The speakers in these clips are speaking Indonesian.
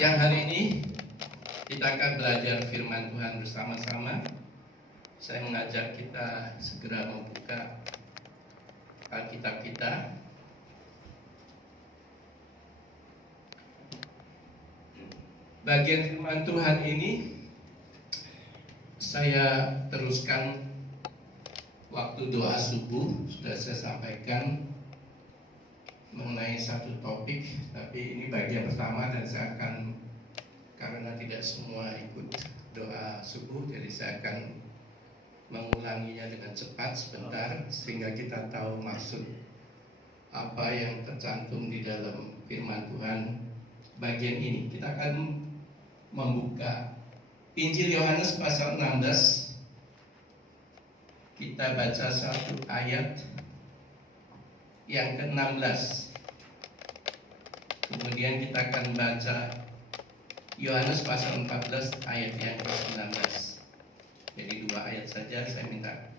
Siang hari ini kita akan belajar firman Tuhan bersama-sama. Saya mengajak kita segera membuka Alkitab kita. Bagian firman Tuhan ini saya teruskan waktu doa subuh. Sudah saya sampaikan mengenai satu topik, tapi ini bagian pertama dan saya akan, karena tidak semua ikut doa subuh, jadi saya akan mengulanginya dengan cepat sebentar sehingga kita tahu maksud apa yang tercantum di dalam firman Tuhan bagian ini. Kita akan membuka Injil Yohanes pasal 16. Kita baca satu ayat yang ke-16. Kemudian kita akan baca Yohanes pasal 14 ayat yang ke-19. Jadi 2 ayat saja. Saya minta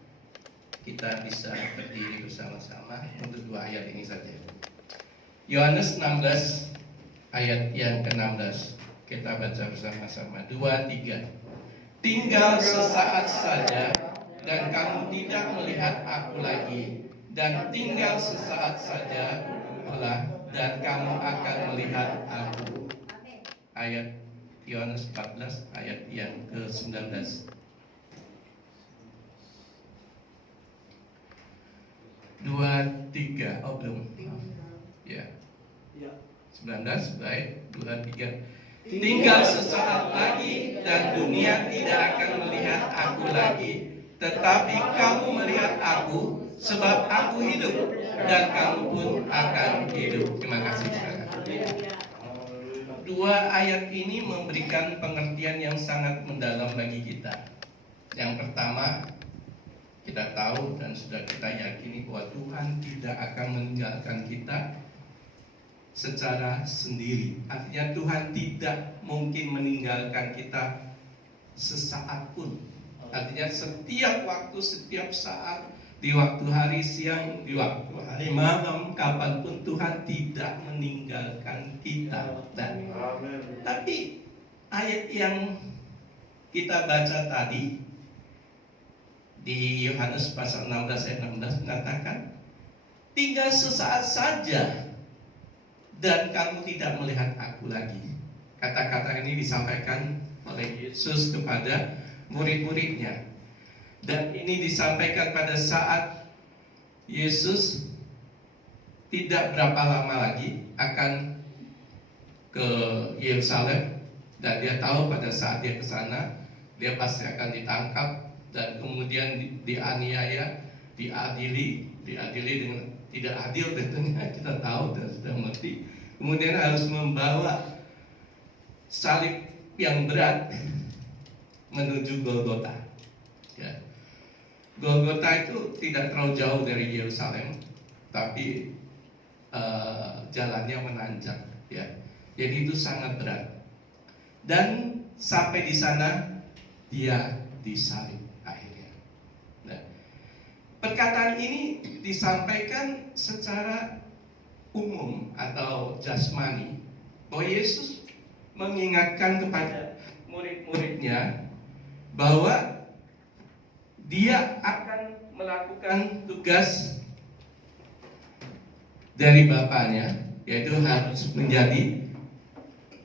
kita bisa berdiri bersama-sama untuk 2 ayat ini saja. Yohanes 16 ayat yang ke-16. Kita baca bersama-sama. 2, 3. Tinggal sesaat saja dan kamu tidak melihat aku lagi, dan tinggal sesaat saja pula dan kamu akan melihat aku. Ayat Yohanes 14 ayat yang ke-19. 2, 3. Oh belum. Ya. 19 baik. 2, 3. Tinggal sesaat lagi dan dunia tidak akan melihat aku lagi, tetapi kamu melihat aku, sebab aku hidup dan kamu pun akan hidup. Terima kasih saudara. 2 ayat ini memberikan pengertian yang sangat mendalam bagi kita. Yang pertama, kita tahu dan sudah kita yakini bahwa Tuhan tidak akan meninggalkan kita secara sendiri. Artinya Tuhan tidak mungkin meninggalkan kita sesaat pun. Artinya setiap waktu, setiap saat, di waktu hari siang, di waktu hari malam, kapanpun Tuhan tidak meninggalkan kita. Dan, tapi ayat yang kita baca tadi di Yohanes pasal 16 ayat 16 mengatakan, tinggal sesaat saja dan kamu tidak melihat aku lagi. Kata-kata ini disampaikan oleh Yesus kepada murid-muridnya. Dan ini disampaikan pada saat Yesus tidak berapa lama lagi akan ke Yerusalem, dan dia tahu pada saat dia ke sana dia pasti akan ditangkap dan kemudian dianiaya, diadili dengan tidak adil tentunya, kita tahu dan sudah mengerti. Kemudian harus membawa salib yang berat menuju Golgota. Ya. Golgota itu tidak terlalu jauh dari Yerusalem, tapi jalannya menanjak. Ya. Jadi itu sangat berat. Dan sampai di sana dia disalib akhirnya. Nah, perkataan ini disampaikan secara umum atau jasmani, bahwa Yesus mengingatkan kepada murid-muridnya bahwa dia akan melakukan tugas dari Bapaknya, yaitu harus menjadi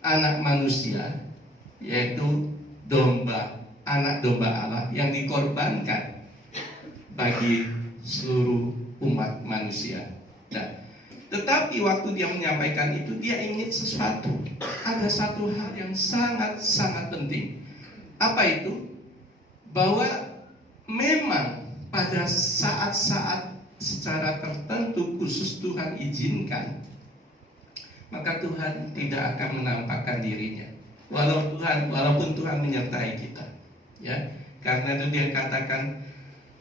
anak manusia, yaitu anak domba Allah yang dikorbankan bagi seluruh umat manusia. Nah, tetapi waktu dia menyampaikan itu, dia ingin sesuatu. Ada satu hal yang sangat-sangat penting. Apa itu? Bahwa memang pada saat-saat secara tertentu khusus Tuhan izinkan, maka Tuhan tidak akan menampakkan dirinya. Walaupun Tuhan menyertai kita. Ya, karena itu dia katakan,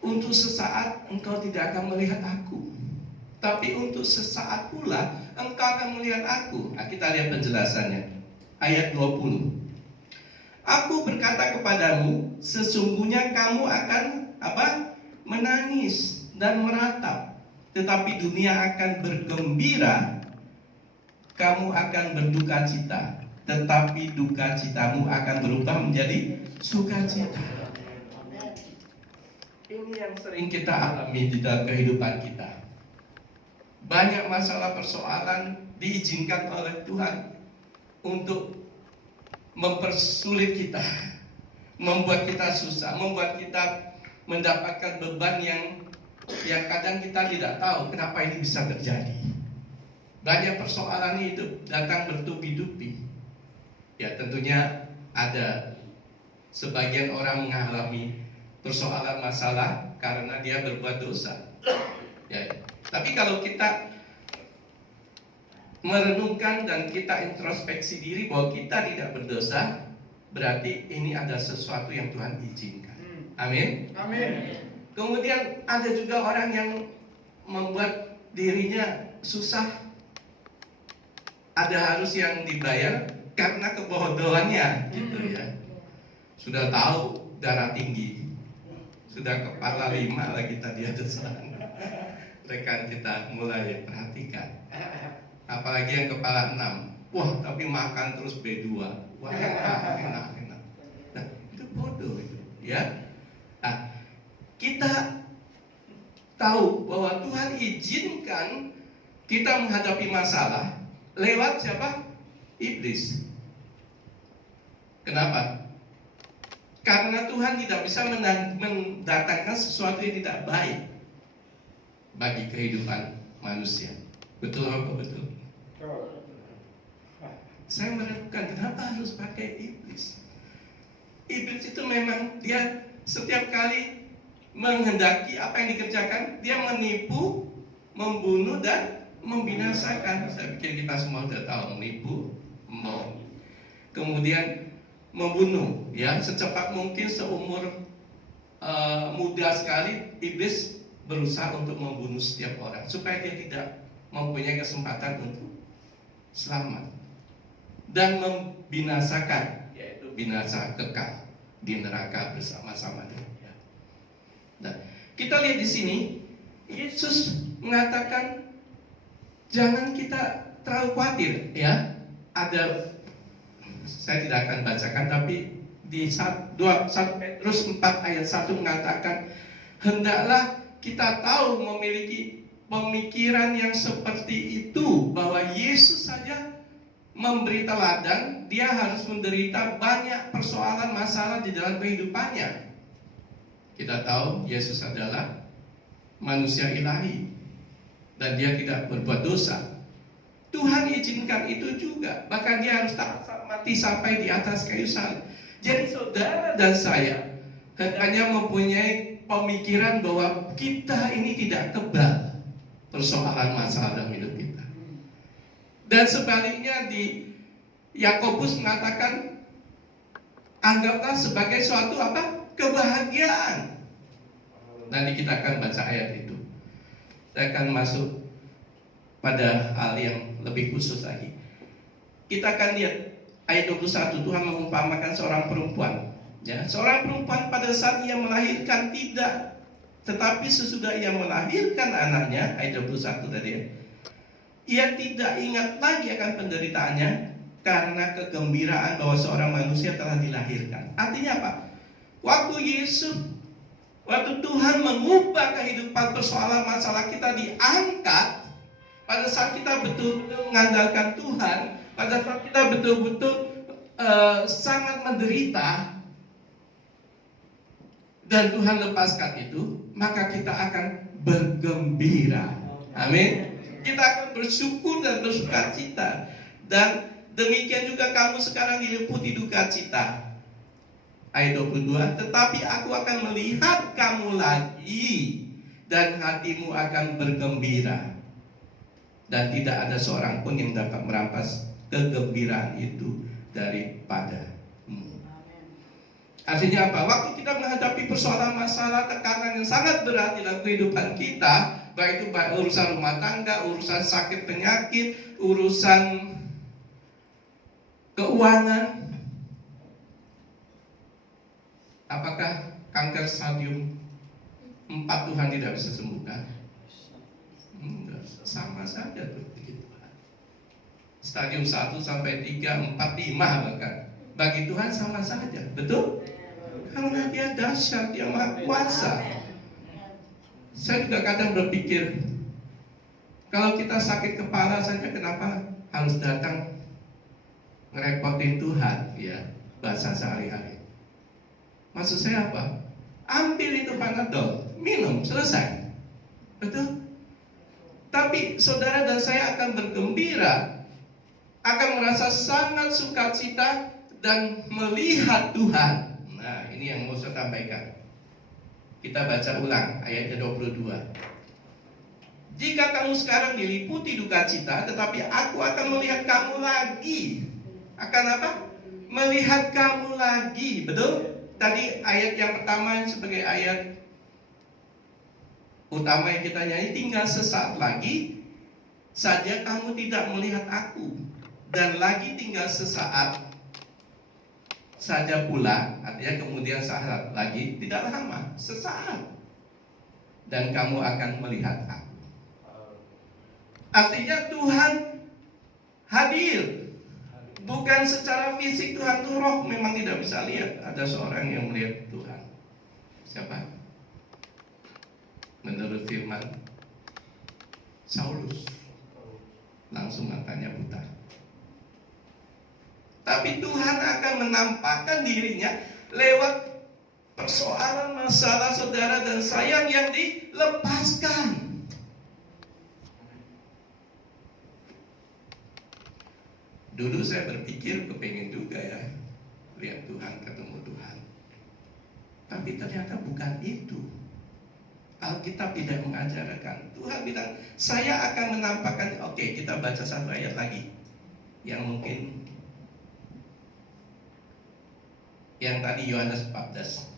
untuk sesaat engkau tidak akan melihat aku, tapi untuk sesaat pula engkau akan melihat aku. Nah, kita lihat penjelasannya. Ayat 20. Aku berkata kepadamu, sesungguhnya kamu akan menangis dan meratap, tetapi dunia akan bergembira, kamu akan berduka cita. tetapi duka citamu akan berubah menjadi sukacita. Ini yang sering kita alami di dalam kehidupan kita. Banyak masalah persoalan diizinkan oleh Tuhan untuk mempersulit kita, membuat kita susah, membuat kita mendapatkan beban yang kadang kita tidak tahu kenapa ini bisa terjadi. Banyak persoalan hidup datang bertubi-tubi. Ya, tentunya ada sebagian orang mengalami persoalan masalah karena dia berbuat dosa. Ya, tapi kalau kita merenungkan dan kita introspeksi diri bahwa kita tidak berdosa, berarti ini ada sesuatu yang Tuhan izinkan. Amin. Amin. Kemudian ada juga orang yang membuat dirinya susah. Ada harus yang dibayar karena kebodohannya, gitu ya. Sudah tahu darah tinggi, sudah kepala 5 lagi tadi ada sana. Rekan kita mulai perhatikan. Apalagi yang kepala 6. Wah, tapi makan terus B2. Wah, enak. Nah, itu bodoh itu, ya. Nah, kita tahu bahwa Tuhan izinkan kita menghadapi masalah lewat siapa? Iblis. Kenapa? Karena Tuhan tidak bisa mendatangkan sesuatu yang tidak baik bagi kehidupan manusia. Betul apa betul? Saya merenungkan kenapa harus pakai iblis. Iblis itu memang dia setiap kali menghendaki apa yang dikerjakan, dia menipu, membunuh dan membinasakan. Saya pikir kita semua sudah tahu, menipu, kemudian membunuh. Ya, secepat mungkin seumur muda sekali iblis berusaha untuk membunuh setiap orang supaya dia tidak mempunyai kesempatan untuk selamat dan membinasakan, yaitu binasa kekal di neraka bersama-sama dia. Nah, kita lihat di sini Yesus mengatakan jangan kita terlalu khawatir, ya. Ada, saya tidak akan bacakan, tapi di 1 Petrus 4 ayat 1 mengatakan hendaklah kita tahu memiliki pemikiran yang seperti itu, bahwa Yesus saja memberi teladan, dia harus menderita banyak persoalan masalah di dalam kehidupannya. Kita tahu Yesus adalah manusia ilahi dan dia tidak berbuat dosa. Tuhan izinkan itu juga, bahkan dia harus mati sampai di atas kayu salib. Jadi saudara dan saya hendaknya mempunyai pemikiran bahwa kita ini tidak kebal persoalan masalah dalam hidup kita. Dan sebaliknya di Yakobus mengatakan anggaplah sebagai suatu apa? Kebahagiaan. Nanti kita akan baca ayat itu. Saya akan masuk pada hal yang lebih khusus lagi. Kita akan lihat ayat 21, Tuhan mengumpamakan seorang perempuan. Ya, seorang perempuan pada saat ia melahirkan tidak, tetapi sesudah ia melahirkan anaknya, ayat 21 tadi ya, ia tidak ingat lagi akan penderitaannya karena kegembiraan bahwa seorang manusia telah dilahirkan. Artinya apa? Waktu Tuhan mengubah kehidupan persoalan masalah kita diangkat, pada saat kita betul-betul mengandalkan Tuhan, pada saat kita betul-betul sangat menderita, dan Tuhan lepaskan itu, maka kita akan bergembira. Amin. Kita akan bersyukur dan bersukacita. Dan demikian juga kamu sekarang diliputi duka cita. Ayat 22, tetapi aku akan melihat kamu lagi dan hatimu akan bergembira. Dan tidak ada seorang pun yang dapat merampas kegembiraan itu daripadamu. Artinya apa? Waktu kita menghadapi persoalan masalah, tekanan yang sangat berat dalam kehidupan kita, baik itu urusan rumah tangga, urusan sakit penyakit, urusan keuangan. Apakah kanker stadium 4 Tuhan tidak bisa sembuhkan? Enggak, sama saja begitu. stadium 1 sampai 3, 4, 5 bahkan. Bagi Tuhan sama saja, betul? Karena Dia dahsyat, Dia Maha Kuasa. Saya juga kadang berpikir, kalau kita sakit kepala saja, kenapa harus datang ngerepotin Tuhan, ya, bahasa sehari-hari. Maksud saya apa? Ambil itu Panadol, minum, selesai. Betul? Tapi saudara dan saya akan bergembira, akan merasa sangat sukacita dan melihat Tuhan. Nah, ini yang mau saya sampaikan. Kita baca ulang ayatnya 22. Jika kamu sekarang diliputi duka cita, tetapi aku akan melihat kamu lagi. Akan apa? Melihat kamu lagi. Betul? Tadi ayat yang pertama sebagai ayat utama yang kita nyanyi, tinggal sesaat lagi saja kamu tidak melihat aku, dan lagi tinggal sesaat saja pula, artinya kemudian saat lagi, tidak lama, sesaat, dan kamu akan melihat aku. Artinya Tuhan hadir, bukan secara fisik. Tuhan itu roh, memang tidak bisa lihat. Ada seorang yang melihat Tuhan. Siapa? Menurut firman Saulus, langsung matanya buta. Tapi Tuhan akan menampakkan dirinya lewat persoalan masalah saudara dan saya yang dilepaskan. Dulu saya berpikir kepengen juga ya lihat Tuhan, ketemu Tuhan. Tapi ternyata bukan itu. Alkitab tidak mengajarkan. Tuhan bilang, saya akan menampakkan. Oke, kita baca satu ayat lagi yang mungkin yang tadi Yohanes 14.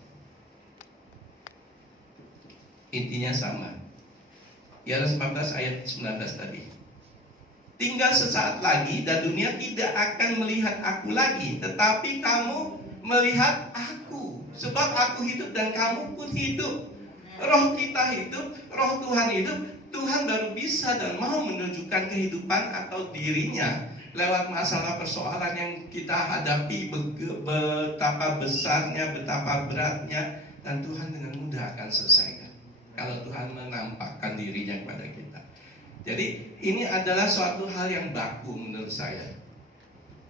Intinya sama. Yohanes 14 ayat 19 tadi. Tinggal sesaat lagi dan dunia tidak akan melihat aku lagi, tetapi kamu melihat aku, sebab aku hidup dan kamu pun hidup. Roh kita hidup, roh Tuhan hidup. Tuhan baru bisa dan mau menunjukkan kehidupan atau dirinya lewat masalah persoalan yang kita hadapi, betapa besarnya, betapa beratnya, dan Tuhan dengan mudah akan selesaikan kalau Tuhan menampakkan dirinya kepada kita. Jadi ini adalah suatu hal yang baku menurut saya.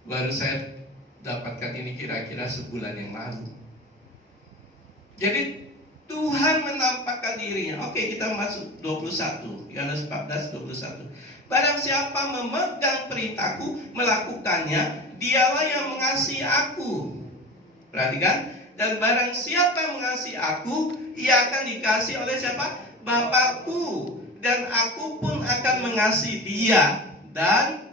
Baru saya dapatkan ini kira-kira sebulan yang lalu. Jadi Tuhan menampakkan dirinya. Oke, kita masuk 21, Yohanes 14, 21. Barang siapa memegang perintahku, melakukannya, dialah yang mengasihi aku. Perhatikan. Dan barang siapa mengasihi aku, ia akan dikasihi oleh siapa? Bapakku. Dan aku pun akan mengasihi dia dan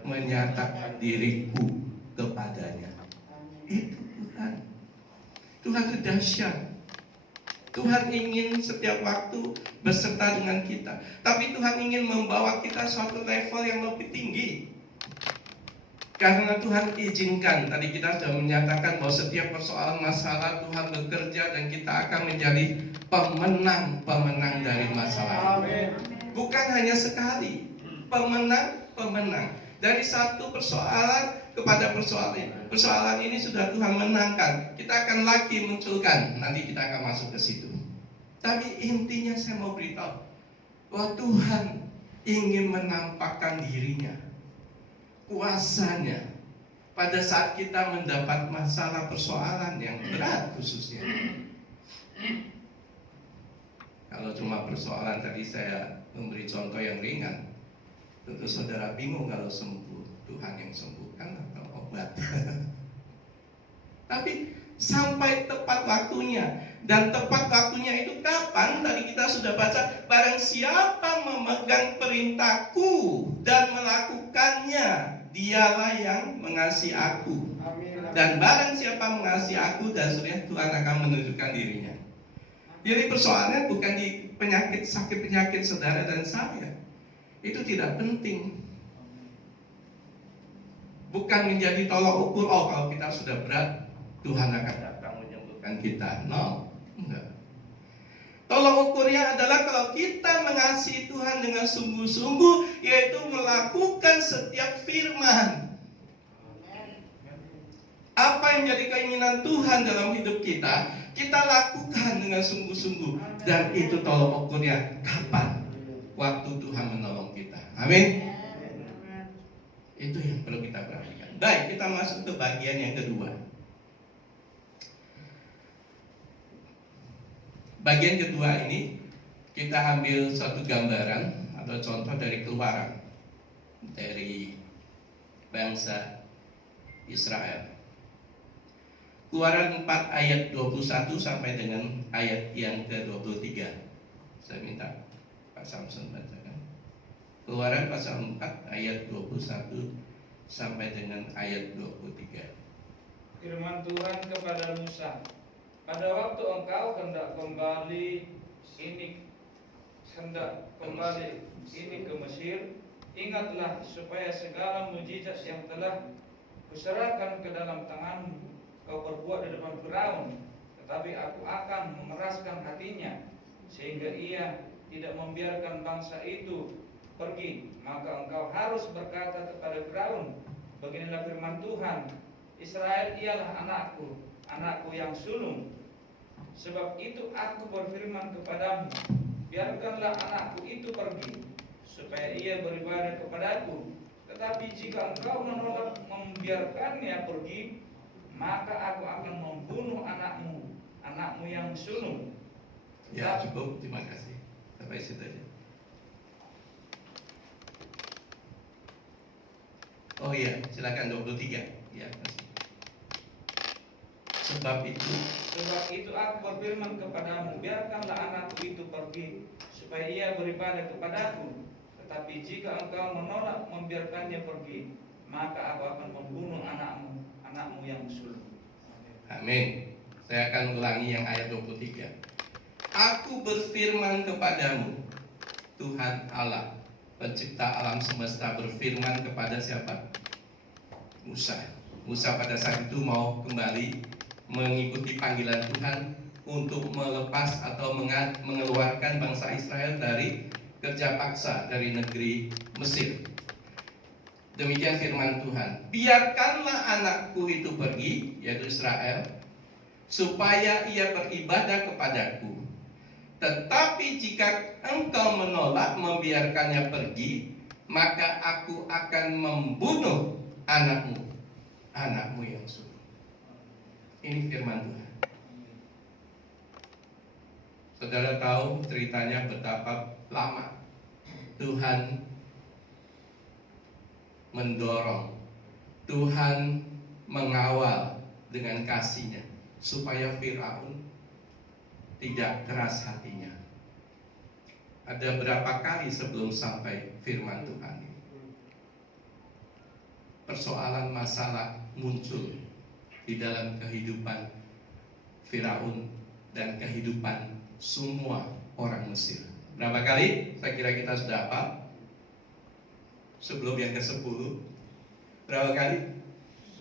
menyatakan diriku kepadanya. Itu Tuhan. Tuhan itu dahsyat. Tuhan ingin setiap waktu beserta dengan kita. Tapi Tuhan ingin membawa kita suatu level yang lebih tinggi. Karena Tuhan izinkan, tadi kita sudah menyatakan bahwa setiap persoalan masalah Tuhan bekerja dan kita akan menjadi pemenang dari masalah itu. Bukan hanya sekali, pemenang. Dari satu persoalan kepada persoalan ini sudah Tuhan menangkan. Kita akan lagi munculkan, nanti kita akan masuk ke situ. Tapi intinya saya mau beritahu bahwa Tuhan ingin menampakkan dirinya, kuasanya, pada saat kita mendapat masalah persoalan yang berat khususnya. Kalau cuma persoalan tadi saya memberi contoh yang ringan, tentu saudara bingung kalau sembuh, Tuhan yang sembuhkan atau obat. Tapi sampai tepat waktunya. Dan tepat waktunya itu kapan? Tadi kita sudah baca, barang siapa memegang perintahku dan melakukannya, dialah yang mengasihi aku. Dan barang siapa mengasihi aku, dan surya, Tuhan akan menunjukkan dirinya. Jadi persoalannya bukan di sakit penyakit saudara dan saya. Itu tidak penting. Bukan menjadi tolak ukur, oh kalau kita sudah berat, Tuhan akan datang menyembuhkan kita. No, enggak. Tolak ukurnya adalah kalau kita mengasihi Tuhan dengan sungguh-sungguh, yaitu melakukan setiap firman. Apa yang jadi keinginan Tuhan dalam hidup kita, kita lakukan dengan sungguh-sungguh. Dan itu tolok ukurnya kapan waktu Tuhan menolong kita. Amin. Itu yang perlu kita perhatikan. Baik, kita masuk ke bagian yang kedua. Bagian kedua ini kita ambil satu gambaran atau contoh dari Keluaran dari bangsa Israel. Keluaran 4 ayat 21 sampai dengan ayat yang ke-23. Saya minta Pak Samson bacakan. Keluaran pasal 4 ayat 21 sampai dengan ayat 23. Firman Tuhan kepada Musa, pada waktu engkau hendak kembali ini ke Mesir, ingatlah supaya segala mujizat yang telah kuserahkan ke dalam tanganmu kau perbuat di depan Firaun, tetapi aku akan memeraskan hatinya sehingga ia tidak membiarkan bangsa itu pergi. Maka engkau harus berkata kepada Firaun, beginilah firman Tuhan, Israel ialah anakku, anakku yang sulung. Sebab itu aku berfirman kepadamu, biarkanlah anakku itu pergi, supaya ia beribadah kepadaku. Tetapi jika engkau menolak membiarkannya pergi, maka aku akan membunuh anakmu yang sulung. Ya, cukup, terima kasih. Sampai situ aja. Oh iya, silakan 23. Ya, masih. Sebab itu aku berfirman kepadamu, biarkanlah anakku itu pergi, supaya ia beribadah kepadaku. Tetapi jika engkau menolak membiarkannya pergi, maka aku akan membunuh anakmu yang sulung. Amin. Saya akan ulangi yang ayat 23. Aku berfirman kepadamu, Tuhan Allah, pencipta alam semesta, berfirman kepada siapa? Musa. Musa pada saat itu mau kembali mengikuti panggilan Tuhan untuk melepas atau mengeluarkan bangsa Israel dari kerja paksa dari negeri Mesir. Demikian firman Tuhan, biarkanlah anakku itu pergi, yaitu Israel, supaya ia beribadah kepadaku. Tetapi jika engkau menolak membiarkannya pergi, maka aku akan membunuh anakmu yang sulung. Ini firman Tuhan. Saudara tahu ceritanya betapa lama Tuhan mendorong, Tuhan mengawal dengan kasih-Nya supaya Firaun tidak keras hatinya. Ada berapa kali sebelum sampai firman Tuhan ini, persoalan masalah muncul di dalam kehidupan Firaun dan kehidupan semua orang Mesir. Berapa kali? Saya kira kita sudah hafal. Sebelum yang ke-10, berapa kali?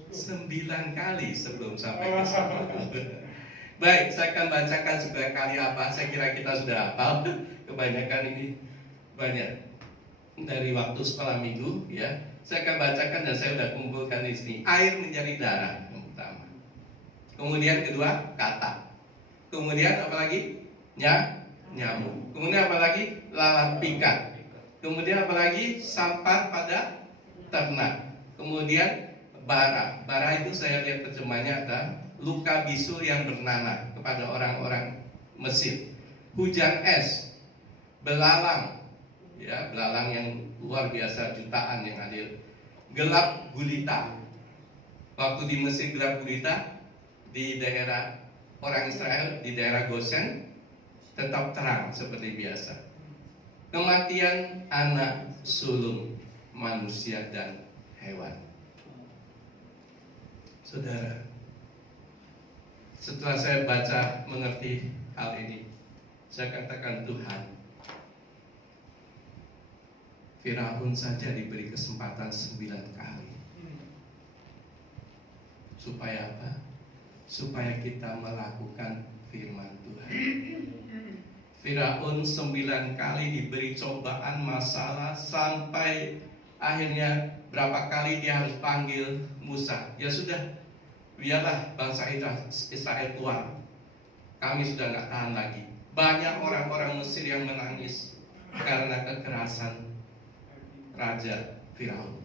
9 kali sebelum sampai ke 10. Baik, saya akan bacakan 9 kali apa. Saya kira kita sudah hafal. Kebanyakan ini banyak dari waktu sekolah minggu, ya. Saya akan bacakan dan saya sudah kumpulkan di sini. Air menjadi darah yang pertama. Kemudian kedua, kata. Kemudian apa lagi? Nyamuk. Kemudian apa lagi? Lalat pikat. Kemudian apalagi? Sampah pada ternak. Kemudian bara. Bara itu saya lihat terjemahnya ada luka bisul yang bernanah kepada orang-orang Mesir. Hujan es, belalang, ya, belalang yang luar biasa jutaan yang hadir. Gelap gulita. Waktu di Mesir gelap gulita, di daerah orang Israel, di daerah Goshen tetap terang seperti biasa. Kematian anak sulung manusia dan hewan. Saudara, setelah saya baca mengerti hal ini, saya katakan, Tuhan, Firaun saja diberi kesempatan 9 kali. Supaya apa? Supaya kita melakukan firman Tuhan. Firaun 9 kali diberi cobaan masalah, sampai akhirnya berapa kali dia harus panggil Musa. Ya sudah, biarlah bangsa Israel keluar, kami sudah nggak tahan lagi. Banyak orang-orang Mesir yang menangis karena kekerasan Raja Firaun.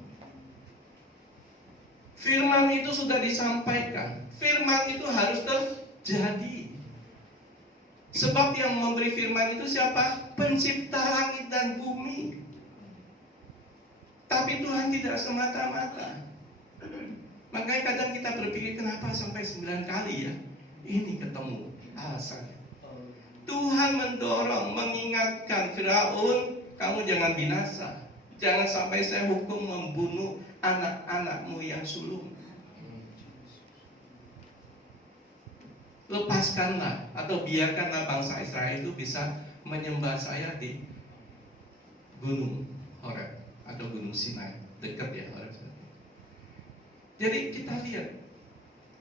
Firman itu sudah disampaikan, firman itu harus terjadi. Sebab yang memberi firman itu siapa? Pencipta langit dan bumi. Tapi Tuhan tidak semata-mata. Makanya kadang kita berpikir, kenapa sampai 9 kali ya? Ini ketemu alasannya. Tuhan mendorong, mengingatkan Firaun, kamu jangan binasa. Jangan sampai saya hukum membunuh anak-anakmu yang sulung. Lepaskanlah atau biarkanlah bangsa Israel itu bisa menyembah saya di Gunung Horeb atau Gunung Sinai, dekat ya Horeb. Jadi kita lihat,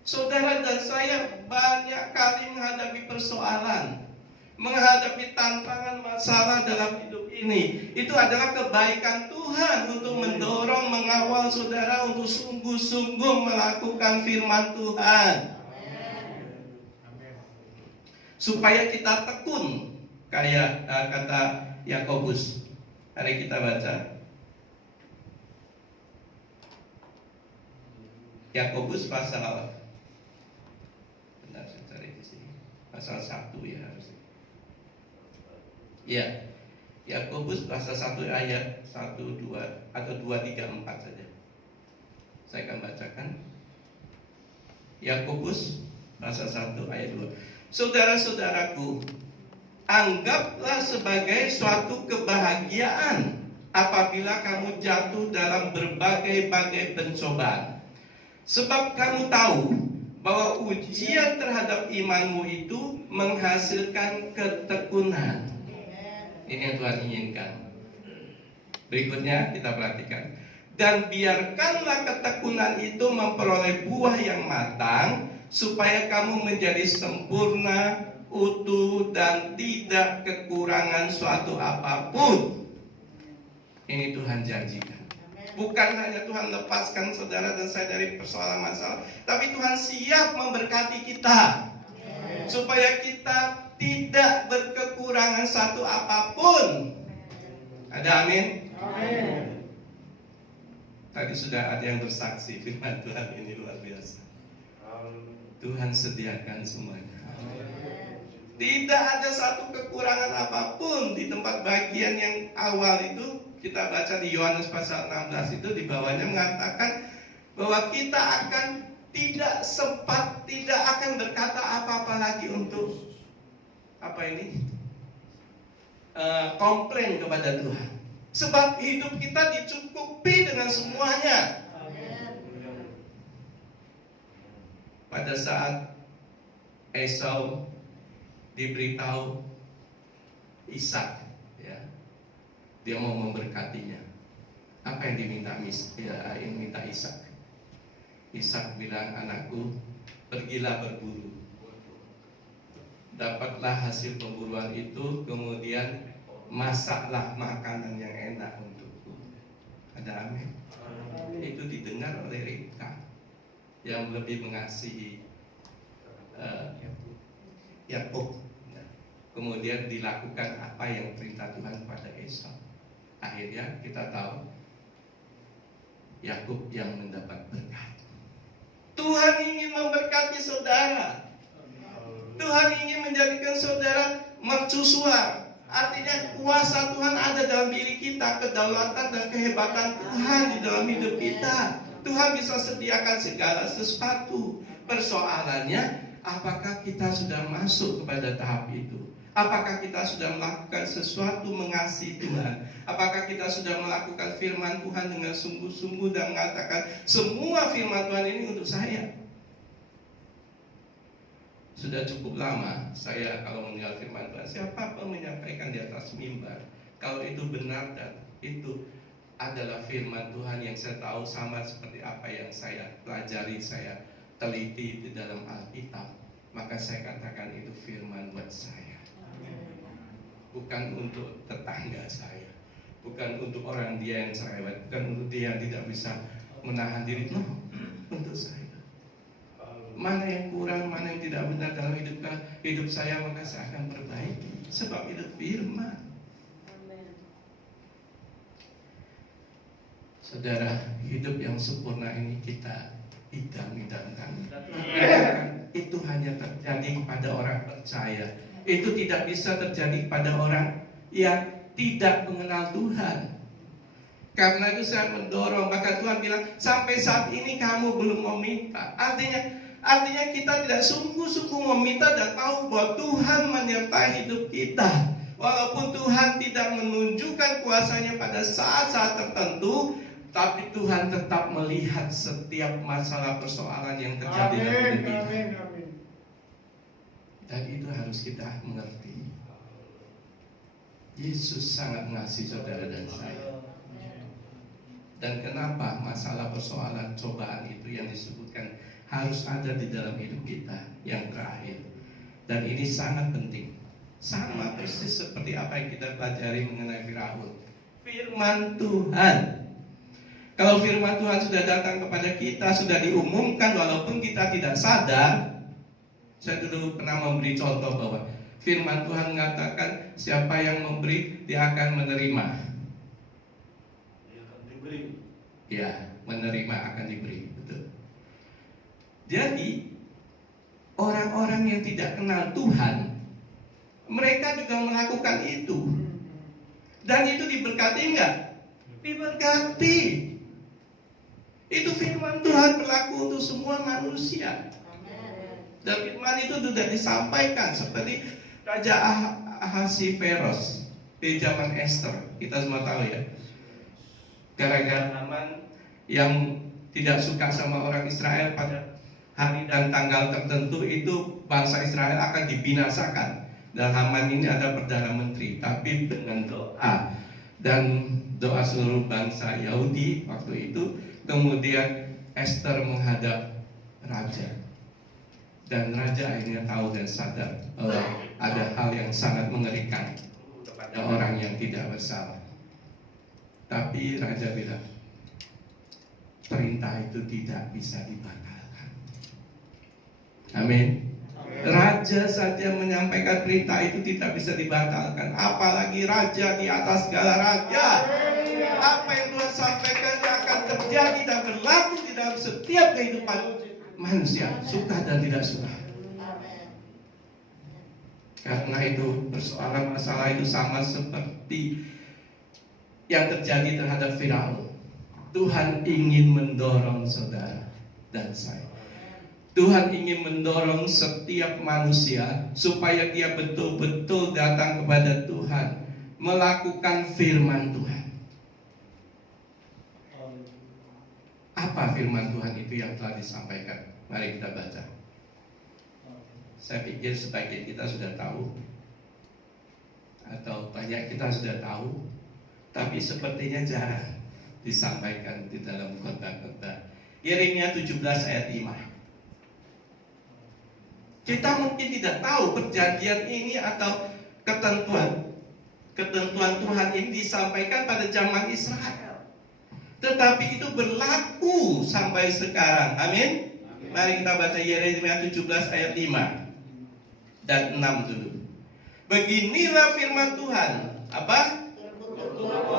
saudara dan saya banyak kali menghadapi persoalan, menghadapi tantangan masalah dalam hidup ini. Itu adalah kebaikan Tuhan untuk mendorong, mengawal saudara untuk sungguh-sungguh melakukan firman Tuhan. Supaya kita tekun, kayak kata Yakobus. Mari kita baca Yakobus pasal, bentar saya cari di sini, pasal 1 ya harusnya. Ya, Yakobus pasal 1 ayat 1, 2 atau 2, 3, 4 saja. Saya akan bacakan. Yakobus pasal 1 ayat 2. Saudara-saudaraku, anggaplah sebagai suatu kebahagiaan apabila kamu jatuh dalam berbagai-bagai pencobaan. Sebab kamu tahu bahwa ujian terhadap imanmu itu menghasilkan ketekunan. Ini yang Tuhan inginkan. Berikutnya kita perhatikan. Dan biarkanlah ketekunan itu memperoleh buah yang matang, supaya kamu menjadi sempurna, utuh, dan tidak kekurangan suatu apapun. Ini Tuhan janjikan. Bukan hanya Tuhan lepaskan saudara dan saya dari persoalan masalah, tapi Tuhan siap memberkati kita, supaya kita tidak berkekurangan satu apapun. Ada amin? Amin. Tadi sudah ada yang bersaksi, firman Tuhan ini luar biasa. Tuhan sediakan semuanya. Tidak ada satu kekurangan apapun. Di tempat bagian yang awal itu, kita baca di Yohanes pasal 16 itu, di bawahnya mengatakan bahwa kita akan tidak sempat, tidak akan berkata apa-apa lagi untuk komplain kepada Tuhan. Sebab hidup kita dicukupi dengan semuanya. Pada saat Esau diberitahu Ishak, ya, dia mau memberkatinya. Apa yang diminta Ishak? Ishak bilang, anakku, pergilah berburu. Dapatlah hasil pemburuan itu, kemudian masaklah makanan yang enak untukku. Ada amin? Itu didengar oleh Ribka yang lebih mengasihi Yakub. Kemudian dilakukan apa yang perintah Tuhan kepada Esau. Akhirnya kita tahu Yakub yang mendapat berkat. Tuhan ingin memberkati saudara. Tuhan ingin menjadikan saudara mercusuar. Artinya kuasa Tuhan ada dalam diri kita, kedaulatan dan kehebatan Tuhan di dalam hidup kita. Tuhan bisa sediakan segala sesuatu. Persoalannya, apakah kita sudah masuk kepada tahap itu? Apakah kita sudah melakukan sesuatu mengasihi Tuhan? Apakah kita sudah melakukan firman Tuhan dengan sungguh-sungguh dan mengatakan semua firman Tuhan ini untuk saya? Sudah cukup lama saya kalau mendengar firman Tuhan, siapapun menyampaikan di atas mimbar, kalau itu benar dan itu adalah firman Tuhan yang saya tahu sama seperti apa yang saya pelajari, saya teliti di dalam Alkitab, maka saya katakan itu firman buat saya. bukan untuk tetangga saya, bukan untuk orang dia yang cerewet, bukan untuk dia yang tidak bisa menahan diri. No, untuk saya. Mana yang kurang, mana yang tidak benar dalam hidup saya, maka saya akan perbaiki. Sebab itu firman. Saudara, hidup yang sempurna ini kita idam-idamkan. Itu hanya terjadi kepada orang percaya. Itu tidak bisa terjadi kepada orang yang tidak mengenal Tuhan. Karena itu saya mendorong, maka Tuhan bilang, sampai saat ini kamu belum meminta. Artinya kita tidak sungguh-sungguh meminta dan tahu bahwa Tuhan menyertai hidup kita. Walaupun Tuhan tidak menunjukkan kuasanya pada saat-saat tertentu, tapi Tuhan tetap melihat setiap masalah persoalan yang terjadi dalam hidup kita. Dan itu harus kita mengerti. Yesus sangat mengasihi saudara dan saya. Dan kenapa masalah persoalan cobaan itu yang disebutkan harus ada di dalam hidup kita yang terakhir. Dan ini sangat penting. Sama persis seperti apa yang kita pelajari mengenai Firaun. Firman Tuhan. Kalau firman Tuhan sudah datang kepada kita, sudah diumumkan walaupun kita tidak sadar. Saya dulu pernah memberi contoh bahwa firman Tuhan mengatakan siapa yang memberi, dia akan menerima. Dia akan diberi. Ya, menerima akan diberi. Betul. Jadi orang-orang yang tidak kenal Tuhan, mereka juga melakukan itu. Dan itu diberkati enggak? Diberkati. Itu firman Tuhan berlaku untuk semua manusia. Dan firman itu sudah disampaikan seperti Raja Ahasiveros di zaman Esther. Kita semua tahu ya. Gara-gara Haman yang tidak suka sama orang Israel pada hari dan tanggal tertentu, itu bangsa Israel akan dibinasakan. Dan Haman ini ada perdana menteri, tapi dengan doa dan doa seluruh bangsa Yahudi waktu itu, kemudian Esther menghadap raja. Dan raja akhirnya tahu dan sadar bahwa ada hal yang sangat mengerikan kepada orang yang tidak bersalah. Tapi raja bilang, perintah itu tidak bisa dibatalkan. Amin. Raja saja menyampaikan perintah itu tidak bisa dibatalkan, apalagi raja di atas segala raja. Apa yang Tuhan sampaikan akan terjadi dan berlaku di dalam setiap kehidupan manusia, suka dan tidak suka. Karena itu persoalan masalah itu sama seperti yang terjadi terhadap Firaun. Tuhan ingin mendorong saudara dan saya. Tuhan ingin mendorong setiap manusia supaya dia betul-betul datang kepada Tuhan, melakukan firman Tuhan. Apa firman Tuhan itu yang telah disampaikan? Mari kita baca. Saya pikir sebagian kita sudah tahu, atau banyak kita sudah tahu, tapi sepertinya jarang disampaikan di dalam khotbah-khotbah. Yeremia 17 ayat 5. Kita mungkin tidak tahu perjanjian ini atau ketentuan Tuhan ini disampaikan pada zaman Israel, tetapi itu berlaku sampai sekarang. Amin. Mari kita baca Yeremia 17 ayat 5 dan 6 dulu. Beginilah firman Tuhan. Apa?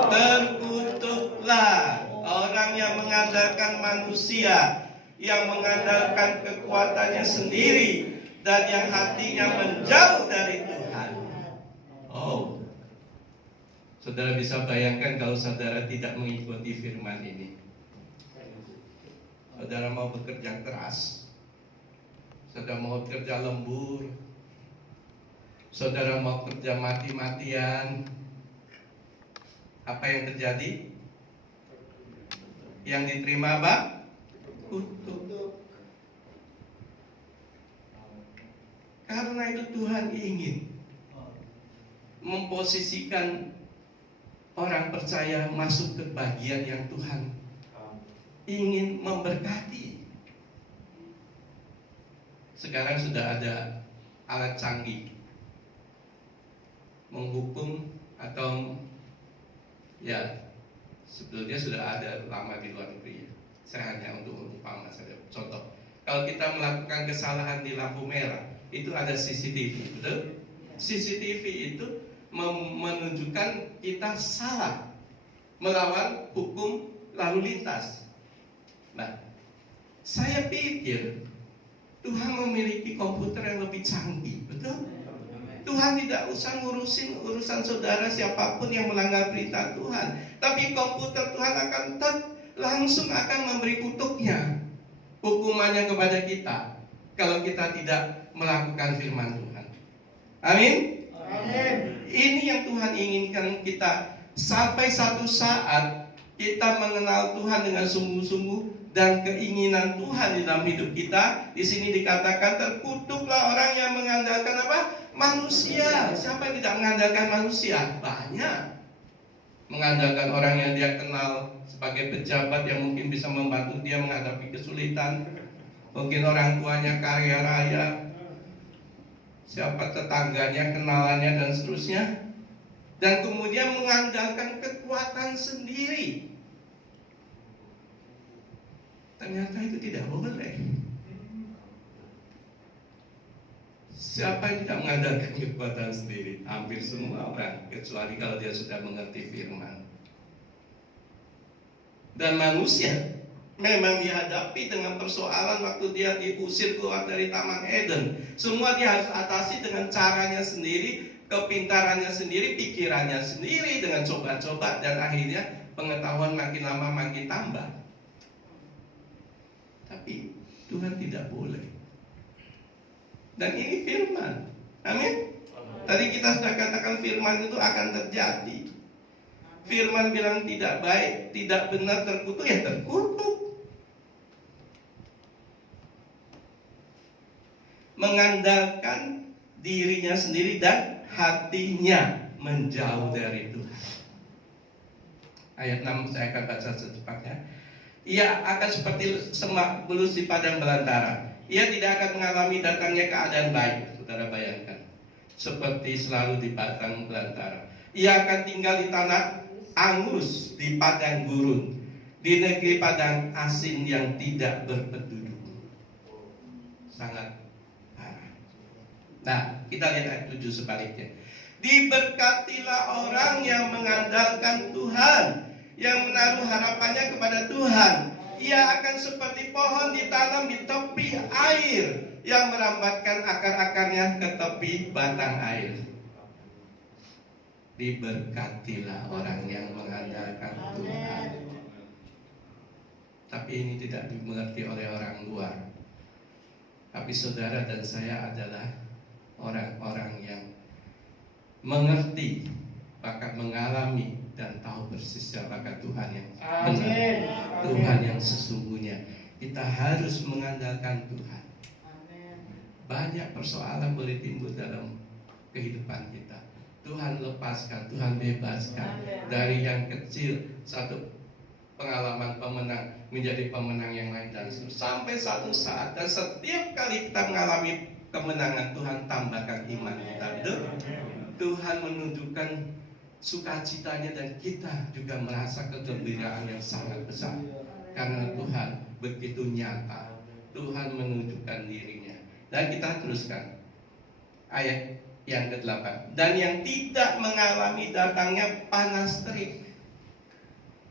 Terkutuklah orang yang mengandalkan manusia, yang mengandalkan kekuatannya sendiri, dan yang hatinya menjauh dari Tuhan. Oh, saudara bisa bayangkan kalau saudara tidak mengikuti firman ini. Saudara mau bekerja keras, saudara mau kerja lembur, saudara mau kerja mati-matian, apa yang terjadi? Yang diterima apa? Kutuk. Karena itu Tuhan ingin memposisikan orang percaya masuk ke bagian yang Tuhan ingin memberkati. Sekarang sudah ada alat canggih menghukum atau ya sebetulnya sudah ada lama di luar negeri ya. Saya hanya untuk umpama saja. Contoh, kalau kita melakukan kesalahan di lampu merah, itu ada CCTV, betul? CCTV itu menunjukkan kita salah melawan hukum lalu lintas. Nah, saya pikir Tuhan memiliki komputer yang lebih canggih, betul? Tuhan tidak usah ngurusin urusan saudara siapapun yang melanggar perintah Tuhan, tapi komputer Tuhan akan langsung akan memberi kutuknya, hukumannya kepada kita kalau kita tidak melakukan firman Tuhan. Amin. Amin. Ini yang Tuhan inginkan kita, sampai satu saat kita mengenal Tuhan dengan sungguh-sungguh dan keinginan Tuhan di dalam hidup kita. Di sini dikatakan terkutuklah orang yang mengandalkan apa? Manusia. Siapa yang tidak mengandalkan manusia? Banyak. Mengandalkan orang yang dia kenal sebagai pejabat yang mungkin bisa membantu dia menghadapi kesulitan. Mungkin orang tuanya kaya raya, siapa tetangganya, kenalannya dan seterusnya. Dan kemudian mengandalkan kekuatan sendiri. Ternyata itu tidak boleh. Siapa yang tidak mengandalkan kekuatan sendiri? Hampir semua orang, kecuali kalau dia sudah mengerti firman. Dan manusia memang dihadapi dengan persoalan waktu dia diusir keluar dari Taman Eden. Semua dia harus atasi dengan caranya sendiri, kepintarannya sendiri, pikirannya sendiri, dengan coba-coba, dan akhirnya pengetahuan makin lama makin tambah. Tapi Tuhan tidak boleh. Dan ini firman. Amin. Tadi kita sudah katakan firman itu akan terjadi. Firman bilang tidak baik, tidak benar, terkutuk, ya terkutuk. Mengandalkan dirinya sendiri dan hatinya menjauh dari Tuhan. Ayat 6 saya akan baca secepatnya. Ia akan seperti semak bulus di padang belantara. Ia tidak akan mengalami datangnya keadaan baik. Saudara bayangkan, seperti selalu di padang belantara. Ia akan tinggal di tanah angus, di padang gurun, di negeri padang asin yang tidak berpenduduk. Sangat parah. Nah, kita lihat ayat 7 sebaliknya. Diberkatilah orang yang mengandalkan Tuhan, yang menaruh harapannya kepada Tuhan. Ia akan seperti pohon ditanam di tepi air, yang merambatkan akar-akarnya ke tepi batang air. Diberkatilah orang yang mengandalkan Tuhan. Tapi ini tidak dimengerti oleh orang luar. Tapi saudara dan saya adalah orang-orang yang mengerti, bahkan mengalami dan tahu persis siapakah Tuhan yang benar, Tuhan yang sesungguhnya. Kita harus mengandalkan Tuhan. Banyak persoalan boleh timbul dalam kehidupan kita. Tuhan lepaskan, Tuhan bebaskan. Dari yang kecil, satu pengalaman pemenang menjadi pemenang yang lain, dan sampai satu saat, dan setiap kali kita mengalami kemenangan, Tuhan tambahkan iman kita. Tuhan menunjukkan sukacitanya, dan kita juga merasa kegembiraan yang sangat besar karena Tuhan begitu nyata. Tuhan menunjukkan dirinya. Dan kita teruskan ayat yang ke-8. Dan yang tidak mengalami datangnya panas terik,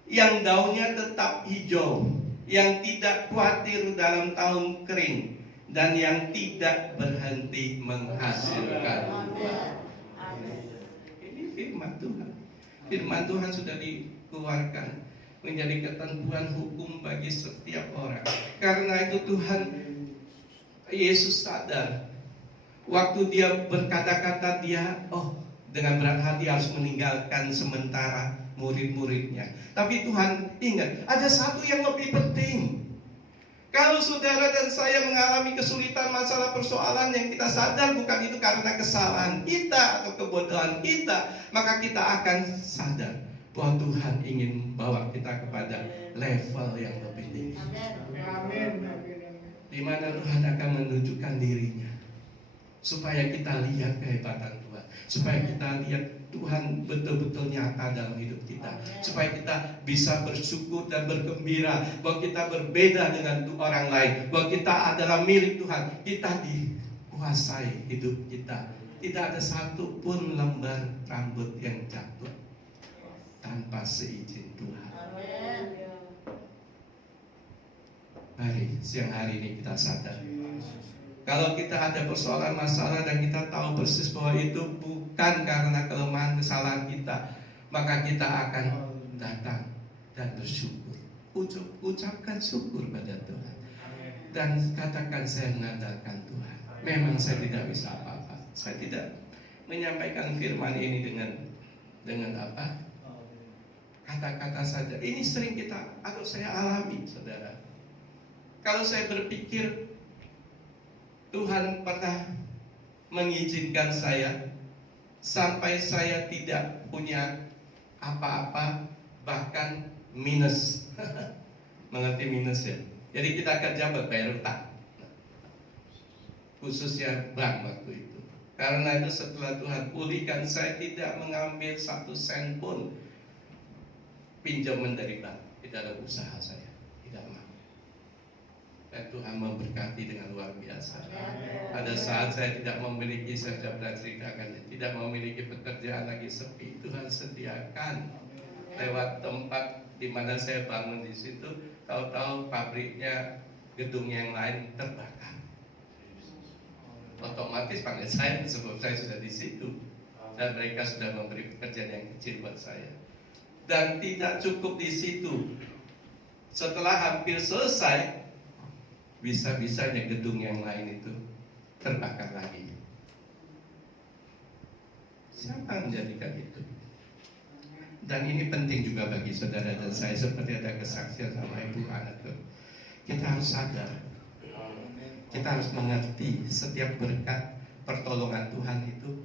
yang daunnya tetap hijau, yang tidak khawatir dalam tahun kering, dan yang tidak berhenti menghasilkan buah. Firman Tuhan. Firman Tuhan sudah dikeluarkan menjadi ketentuan hukum bagi setiap orang. Karena itu Tuhan Yesus sadar waktu dia berkata-kata, dia dengan berat hati harus meninggalkan sementara murid-muridnya. Tapi Tuhan ingat, ada satu yang lebih penting. Kalau saudara dan saya mengalami kesulitan, masalah, persoalan yang kita sadar bukan itu karena kesalahan kita atau kebodohan kita, maka kita akan sadar bahwa Tuhan ingin bawa kita kepada level yang lebih tinggi. Di mana Tuhan akan menunjukkan dirinya, supaya kita lihat kehebatan Tuhan, supaya kita lihat Tuhan betul-betul nyata dalam hidup kita, supaya kita bisa bersyukur dan bergembira bahwa kita berbeda dengan orang lain, bahwa kita adalah milik Tuhan, kita dikuasai hidup kita. Tidak ada satu pun lembar rambut yang jatuh tanpa seizin Tuhan. Mari siang hari ini kita sadar, kalau kita ada persoalan masalah dan kita tahu persis bahwa itu bukan karena kelemahan kesalahan kita, maka kita akan datang dan bersyukur. Ucapkan syukur pada Tuhan dan katakan, saya mengandalkan Tuhan. Memang saya tidak bisa apa-apa. Saya tidak menyampaikan firman ini dengan apa? Kata-kata saja. Ini sering kita atau saya alami, saudara. Kalau saya berpikir Tuhan pernah mengizinkan saya sampai saya tidak punya apa-apa, bahkan minus. Mengerti minus ya? Jadi kita kerja bayar utang, khususnya bank waktu itu. Karena itu setelah Tuhan pulihkan, saya tidak mengambil 1 sen pun pinjaman dari bank di dalam usaha saya. Tidak mau. Dan Tuhan memberkati dengan luar biasa. Pada saat saya tidak memiliki, saya sudah pernah ceritakan, tidak memiliki pekerjaan lagi, sepi, Tuhan sediakan lewat tempat di mana saya bangun di situ. Tahu-tahu pabriknya, gedung yang lain terbakar. Otomatis panggil saya sebab saya sudah di situ, dan mereka sudah memberi pekerjaan yang kecil buat saya. Dan tidak cukup di situ. Setelah hampir selesai, bisa-bisanya gedung yang lain itu terbakar lagi. Siapa menjadikan itu? Dan ini penting juga bagi saudara dan saya, seperti ada kesaksian sama Ibu Anak. Kita harus sadar, kita harus mengerti setiap berkat pertolongan Tuhan itu